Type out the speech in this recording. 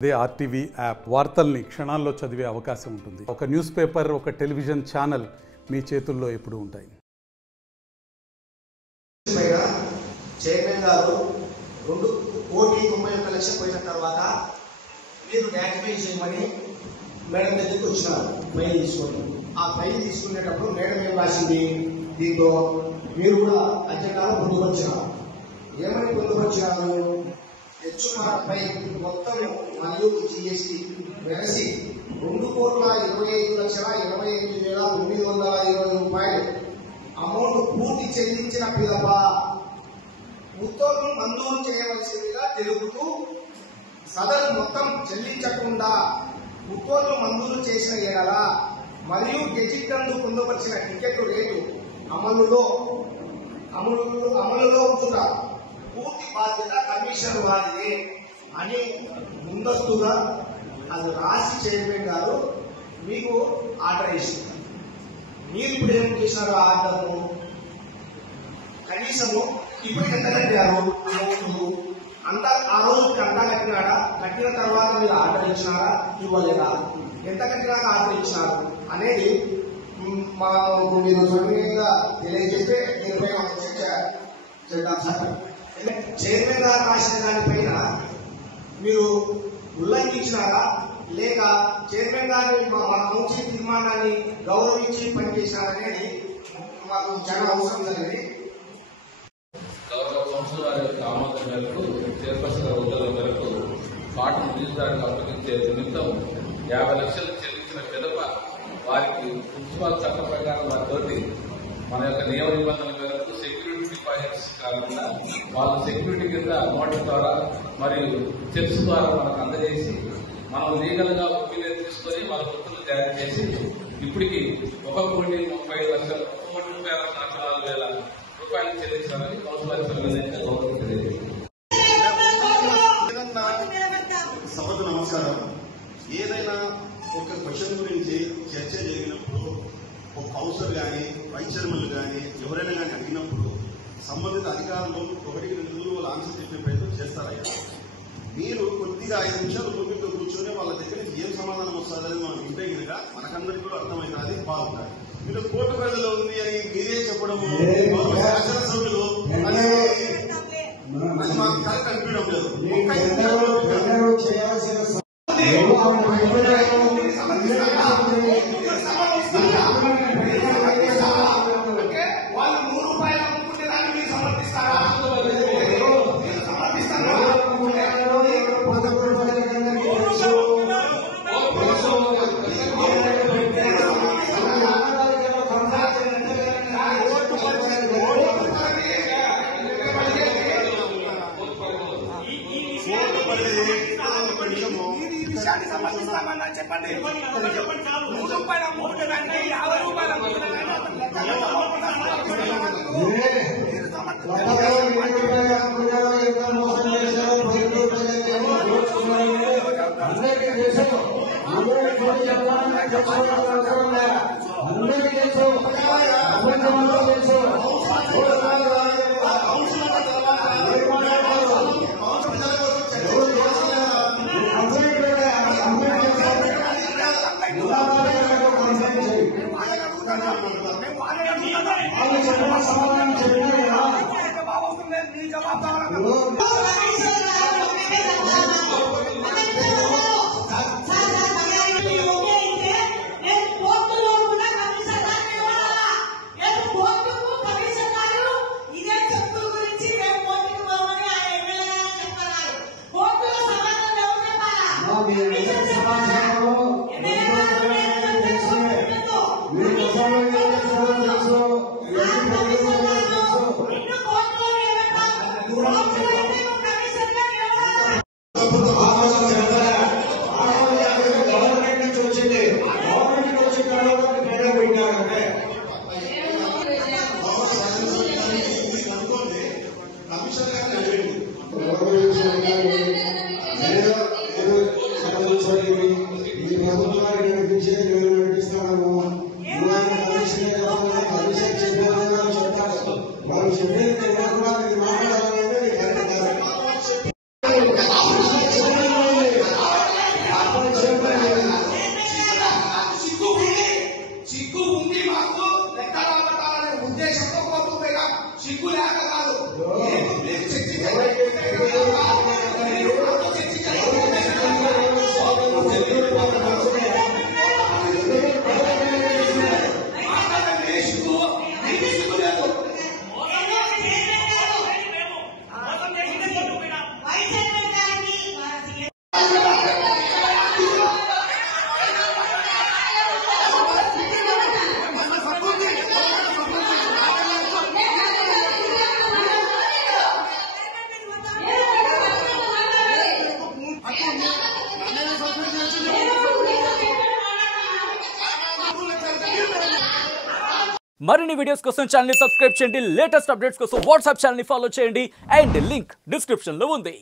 అదే RTV app వార్తల్ని క్షణాల్లో చదివే అవకాశం ఉంటుంది. ఒక న్యూస్ పేపర్, ఒక టెలివిజన్ ఛానల్ మీ చేతుల్లో ఎప్పుడూ ఉంటాయి. చైర్మన్ గారు 2,91,00,000 పోయిన తర్వాత మీరు డాక్యుమెంట్ చేయమని మేడం దగ్గరికి వచ్చినారు. ఫైల్ తీసుకొని ఆ ఫైల్ తీసుకునేటప్పుడు మేడం ఏం రాసింది, దీంతో మీరు కూడా అజెండాలో పొందుపరిచినారు. ఏమని పొందుపరిచినారు? హెచ్చుమార్పై మొత్తం మరియు జీఎస్టీ వెరసి 2,25,28,920 రూపాయలు అమౌంట్ పూర్తి చెల్లించిన పిదప ఉత్తర్వులు మంజూరు చేయవలసిందిగా తెలుపుతూ సదరు మొత్తం చెల్లించకుండా ఉత్తర్వులు మంజూరు చేసిన ఎడల మరియు గెజిట్ నందు పొందుపరిచిన టికెట్ రేటు అమలులో ఉంచుతారు. పూర్తి బాధ్యత కమిషన్ వారిది అని ముందస్తుగా అది రాసి చైర్మన్ గారు మీకు ఆర్డర్ ఇస్తున్నారు. మీరు ఇప్పుడు ఏం చేశారు? ఆర్డర్ను కనీసము ఇప్పుడు ఎంత కట్టారు? అంతా ఆ రోజు అంతా కట్టినాడా? కట్టిన తర్వాత మీరు ఆర్డర్ ఇచ్చినారా, ఇవ్వలేదా? ఎంత కట్టినాక ఆర్డర్ ఇచ్చినారు అనేది మీరు స్వయంగా తెలియజేస్తే దీనిపై చర్చ చేద్దాం సార్. చైర్మన్ గారు రాసిన దానిపైన మీరు ఉల్లంఘించినారా లేక చైర్మన్ గారి మన కౌన్సిల్ తీర్మానాన్ని గౌరవించి పనిచేశారనేది మాకు చాలా అవసరం జరిగింది. గౌరవ కౌన్సిల్ వారి యొక్క ఆమోదం మేరకు చైర్పర్సన్ గారి ఉద్యోగం మేరకు పాటను రిజిస్ట్రార్కి అప్పగించే నిమిత్తం 50 లక్షలు చెల్లించిన పిదప వారికి మున్సిపల్ చట్ట ప్రకారం వారితోటి మన యొక్క నియమ నిబంధనల మేరకు సెక్యూరిటీ డిపాజిట్స్ కాకుండా వాళ్ళ సెక్యూరిటీ కింద అమౌంట్ ద్వారా మరియు చెక్స్ ద్వారా మనకు అందజేసి మనం లీగల్ గా ఒపీనియన్ తీసుకొని వాళ్ళ గుర్తులు తయారు చేసి ఇప్పటికి 1,35,00,000 1,44,000 రూపాయలు చెల్లించాలని కౌన్సిలర్ సభకు నమస్కారం. ఏదైనా ఒక క్వశ్చన్ గురించి చర్చ జరిగినప్పుడు ఒక కౌన్సిలర్ కానీ వైస్ చైర్మన్ కానీ ఎవరైనా కానీ అడిగినప్పుడు సంబంధిత అధికారులు 1-2 వాళ్ళు ఆన్సర్ చెప్పే ప్రయత్నం చేస్తారయ్యా. మీరు కొద్దిగా 5 నిమిషాలు ఓపికతో కూర్చొని వాళ్ళ దగ్గర నుంచి ఏం సమాధానం వస్తుందని మనం వింటే కనుక మనకందరికీ కూడా అర్థమవుతుంది, బాగుంటుంది. మీరు కోర్టు పరిధిలో ఉంది అని మీరే చెప్పడము శాసనసభ్యులు అది మాకు కరెక్ట్ అనిపించడం లేదు. వాళ్ళు 100 రూపాయలు అమ్ముకుంటే దాన్ని మీరు సమర్థిస్తారా? సమర్థిస్తామన్నా చెప్పండి. 100 రూపాయలు అమ్ముకుంటే దాన్ని 50 రూపాయలు అమ్ముకుంటే మరిన్ని వీడియోస్ కోసం ఛానల్ ని సబ్స్క్రైబ్ చేయండి. లేటెస్ట్ అప్డేట్స్ కోసం వాట్సాప్ ఛానల్ ని ఫాలో చేయండి. అండ్ లింక్ డిస్క్రిప్షన్ లో ఉంది.